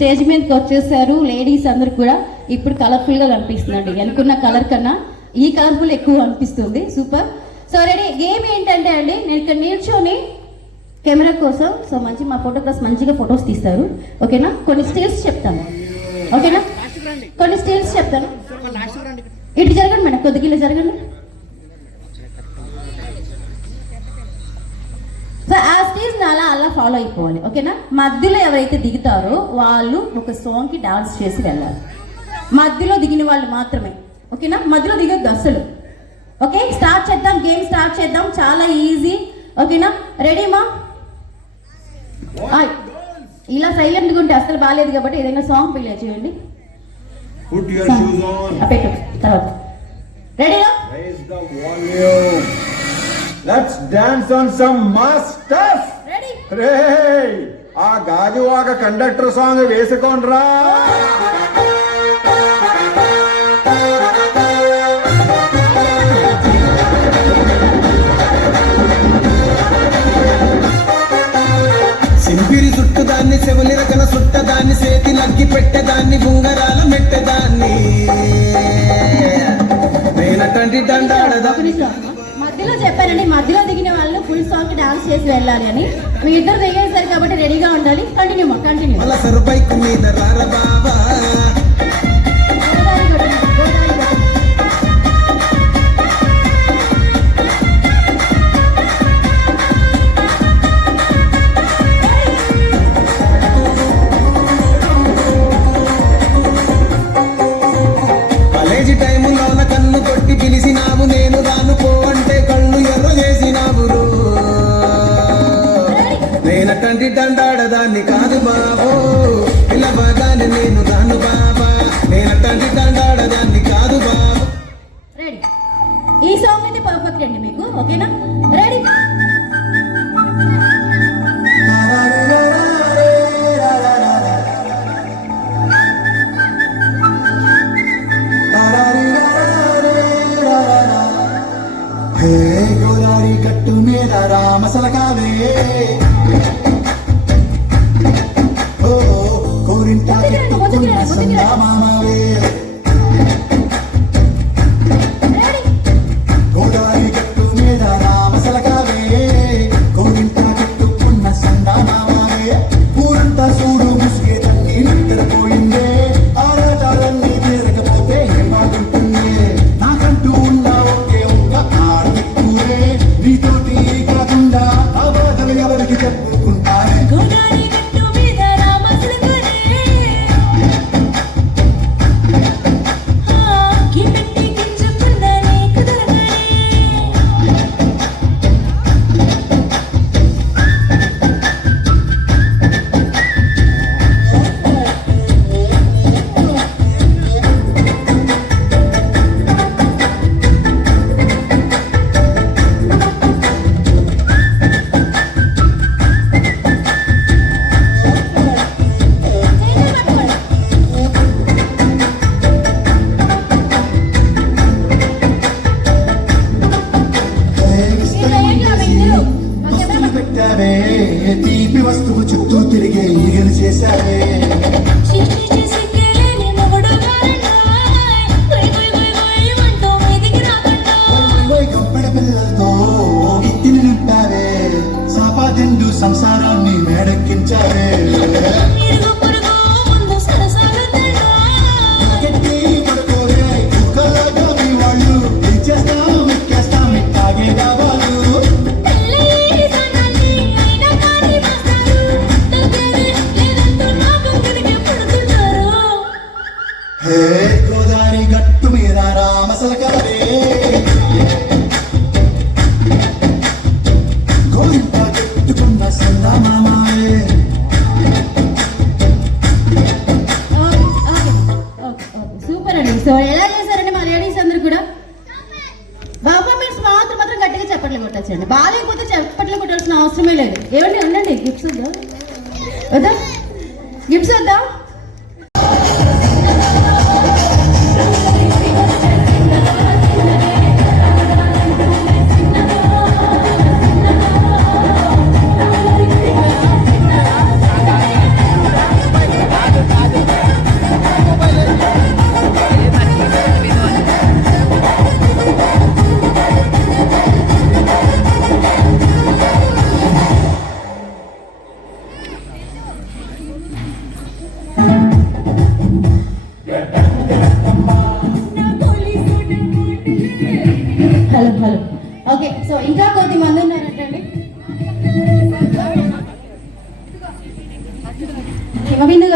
Stage మీదకి వచ్చేసారు ladies అందరు కూడా. ఇప్పుడు కలర్ఫుల్ గా కనిపిస్తుందండి, అనుకున్న కలర్ కన్నా ఈ కలర్ఫుల్ ఎక్కువ అనిపిస్తుంది. సూపర్. So ready. గేమ్ ఏంటంటే అండి, నేను ఇక్కడ నిల్చొని కెమెరా కోసం సో మా ఫోటోగ్రాఫ్స్ మంచిగా ఫొటోస్ తీస్తారు. ఓకేనా? కొన్ని స్టిల్స్ చెప్తాను. ఓకేనా? కొన్ని స్టిల్స్ చెప్తాను. ఇటు జరగండి మేడం, కొద్దిగా ఇలా జరగండి. సో యాజ్ ఈజ్ అలా ఫాలో అయిపోవాలి. ఓకేనా? మధ్యలో ఎవరైతే దిగుతారో వాళ్ళు ఒక సాంగ్కి డాన్స్ చేసి వెళ్ళాలి. మధ్యలో దిగిన వాళ్ళు మాత్రమే. ఓకేనా? మధ్యలో దిగొద్దు అసలు. ఓకే, స్టార్ట్ చేద్దాం. గేమ్ స్టార్ట్ చేద్దాం. చాలా ఈజీ. ఓకేనా? రెడీమా? ఇలా సైలెంట్గా ఉంటే అసలు బాగాలేదు కాబట్టి ఏదైనా సాంగ్ ప్లే చేయండి. పెట్టు తర్వాత. రెడీనా? Let's dance on some mass stuff. Ready? Hey, ఆ గాజువాక కండక్టర్ సాంగ్ వేసుకోండ్రా. సింపిరి చుట్టదాన్ని, చెవులి రకన చుట్టదాన్ని, చేతి లగ్గి పెట్టేదాన్ని, బుంగరాల మెట్టేదాన్ని, నేనటంటి దండాడదాన్ని. మధ్యలో చెప్పానండి, మధ్యలో దిగిన వాళ్ళు ఫుల్ సాంగ్ డాన్స్ చేసి వెళ్ళాలి అని. మీ ఇద్దరు దిగేసారు కాబట్టి రెడీగా ఉండాలి. కంటిన్యూ. మళ్ళా సరుబైకు మీద రార బాబా, కాలేజీ టైములోన కన్ను కొట్టి పిలిచినావు, నేను రాను పో అంటే కళ్ళు ఎర్ర చేసినావు. నేనటంటి దండాడదాన్ని కాదు బాబో, పిలవగానే నేను రాను బాబా, నేనటంటి దండాడదాన్ని కాదు బాబా. రెడీ. ఈ సాంగ్ అయితే పర్ఫెక్ట్ అండి మీకు. ఓకేనా? రెడీ. గోదావరి గట్టు మీద రామసలకావే, కోరింటా మామవే, గోదావరి గట్టు మీద రామసలకావే, కోరింటా కట్టుకున్న సందా మామవే, ఊరంతా చూడు ముసుగే తన్ని నిద్రపోయిందే, ఆరాటాలన్నీ తీరకపోతే ఏం బాగుంటుంది, నాకంటూ ఉన్న ఒకే ఒక్క ఆడదిక్కువే, నీతోటి కాకుండా ఆ బాధలు ఎవరికి చెప్పుకుంటారే. తీపి వస్తువు చుట్టూ తిరిగే ఈగలు చేశావే, గొప్పడ పిల్లలతో గిత్తిని నింపావే, సాపాదిండు సంసారాన్ని మేడెక్కించావే, పడుకోరే కుక్కలాగా మీ వాళ్ళు ఇచ్చేస్తాం ఎక్కేస్తాం ఇట్టాగే కావాలి. గోదావరి గట్టు మీద రామసలకావే, గోరింట పెట్టుకున్న సందా మామాయే. సూపర్ అండి. సో ఎలా చేశారండి మా లేడీస్ అందరు కూడా? పర్ఫార్మెన్స్ మాత్రం గట్టిగా చప్పట్లు కొట్టచ్చండి. బాగాలేకపోతే చప్పట్లు కొట్టాల్సిన అవసరమే లేదు. ఏమండి ఉండండి, గిఫ్ట్స్ వద్దా? గిఫ్ట్స్ వద్దా?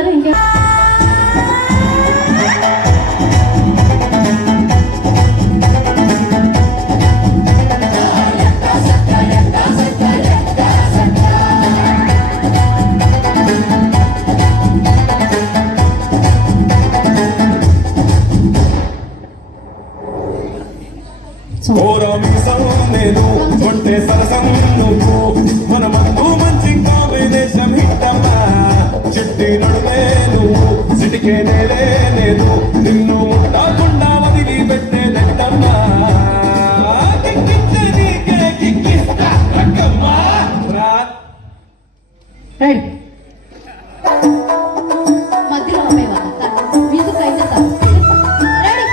గారు ఇంకే ఓరమిసం నేను కొంటే సరసం నువ్వు మన మందు మంచి కాంబినేషన్ హిట్టమ్మా చిట్టి నడుమే నువ్వు సిటికే నేలే నేను నిన్ను ముట్టకుండా వదిలి పెట్టేదమ్మా కిక్కిచ్చే నీకే కిక్కిస్తా రక్కమ్మా రా రెడీ మధ్యలో ఆపేవాళ్ళ మ్యూజిక్ అయితే రెడీ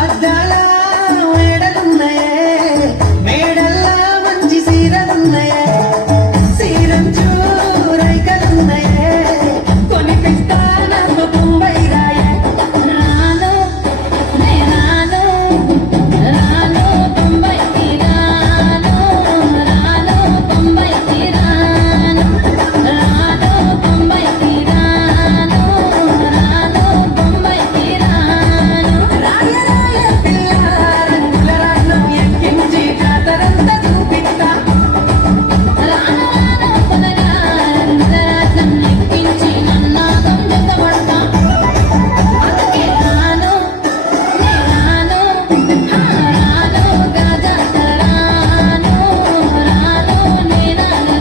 అద్దాల మేడలున్నాయే మేడల్లా మంచి సీరలున్నాయే సీరంచు రైకలున్నాయే కొనిపిస్తా నాకు ముంబై రాయే రాను నే రాను రాను ముంబైకి రాను రాను ముంబైకి రాను రాను ముంబైకి రాను రాను ముంబైకి రాను రాయ రాయ పిల్ల రంగుల రాట్నం ఎక్కించి జాతరంతా చూపిస్తా రాను రాను కొనగా రంగుల రాట్నం ఎక్కించి నన్నాగం జతపడతా అందుకే రాను నే రాను రాను గాజా రాను రాను నే రాను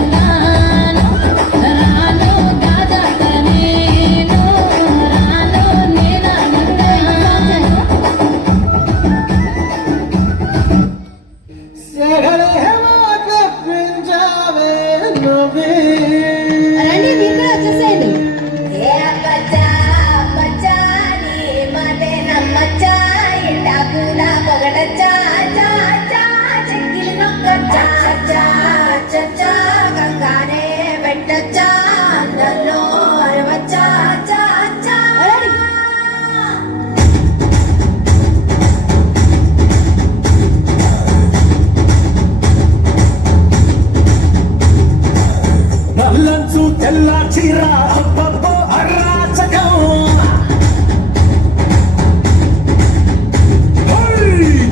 రాను గాజా నేను రాను నే రాను రండి మీరు కూడా వచ్చేసేయండి నల్లంచు తెల్ల చీర అబ్బబ్బో అరాచకం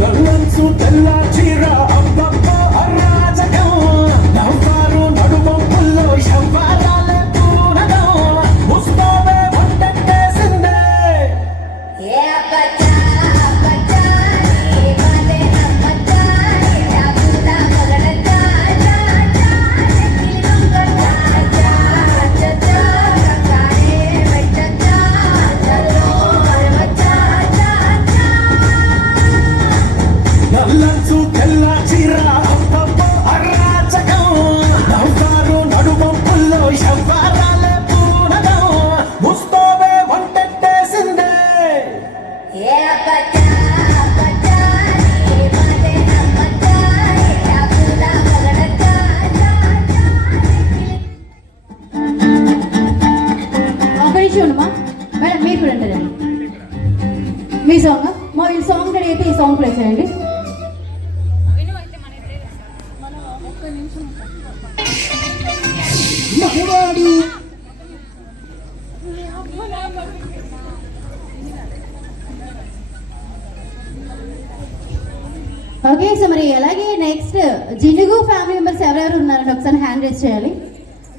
నల్లంచు తెల్ల చీర అబ్బబ్బో అరాచకం నవ్వారు నడుమొప్పుల్లో శవ్వారాలే పూనగం ముస్తాబే వంటేసిందే నల్లంచు తెల్ల చీర అబ్బబ్బో అరాచకం నవ్వారు నడుమొప్పుల్లో శవ్వారాలే పూనగం ముస్తాబే వంటేసిందే ఒక నిమిషం ఉండమ్మా మేడం మీరు కూడా ఉంటారండి మీ సాంగ్ మా ఈ సాంగ్ రెడీ అయితే ఈ సాంగ్ ప్లే చేయండి ఓకే సో మరి అలాగే నెక్స్ట్ జినుగు ఫ్యామిలీ మెంబర్స్ ఎవరెవరు ఉన్నారంటే ఒకసారి హ్యాండ్ రేస్ చేయాలి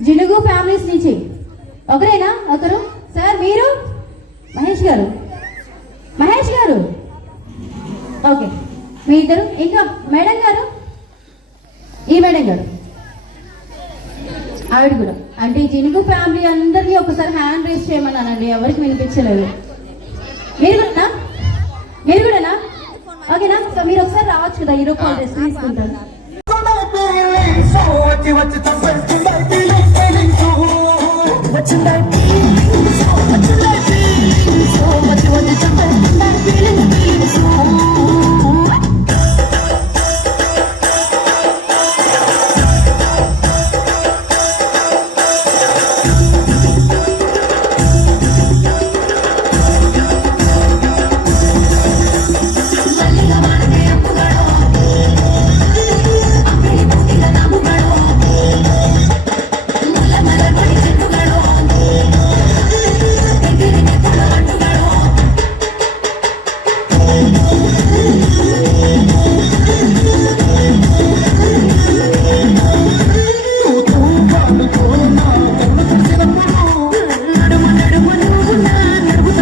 జినుగు ఫ్యామిలీస్ నుంచి ఒకరేనా ఒకరు సార్ మీరు మహేష్ గారు ఓకే మీ ఇద్దరు ఇంకా మేడం గారు ఈ మేడం గారు ఆవిడ కూడా అంటే ఈ జినుగు ఫ్యామిలీ అందరినీ ఒకసారి హ్యాండ్ రేస్ చేయమన్నానండి ఎవరికి వినిపించలేదు మీరు కూడానా ఓకేనా సో మీరు ఒకసారి రావచ్చు కదా ఈరోజు కాల్ డ్రెస్ తీసుకుంటాను నడుము నడుము నువ్వు నా నడుము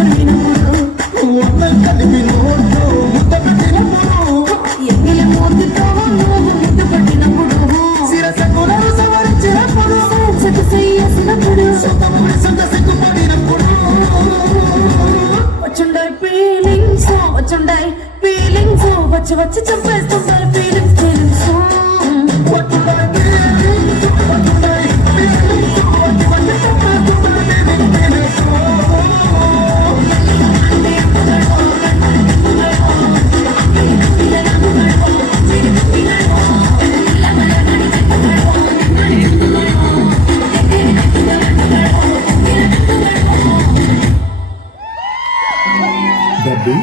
తరిమినప్పుడు ఎంగిలి మూతితో నువ్వు ముద్దు పట్టినప్పుడు సగ సయ్యేసినప్పుడు వచ్చుండాయి ఫీలింగ్స్ వచ్చుండాయి ఫీలింగ్స్ వచ్చి వచ్చి చంపేస్తుంటాయి ఫీలింగ్స్ డబ్బు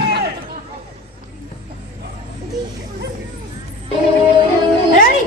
రెడీ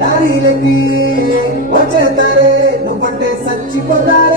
లారీలకి వచ్చేతారే నువ్వంటే సచ్చిపోతారే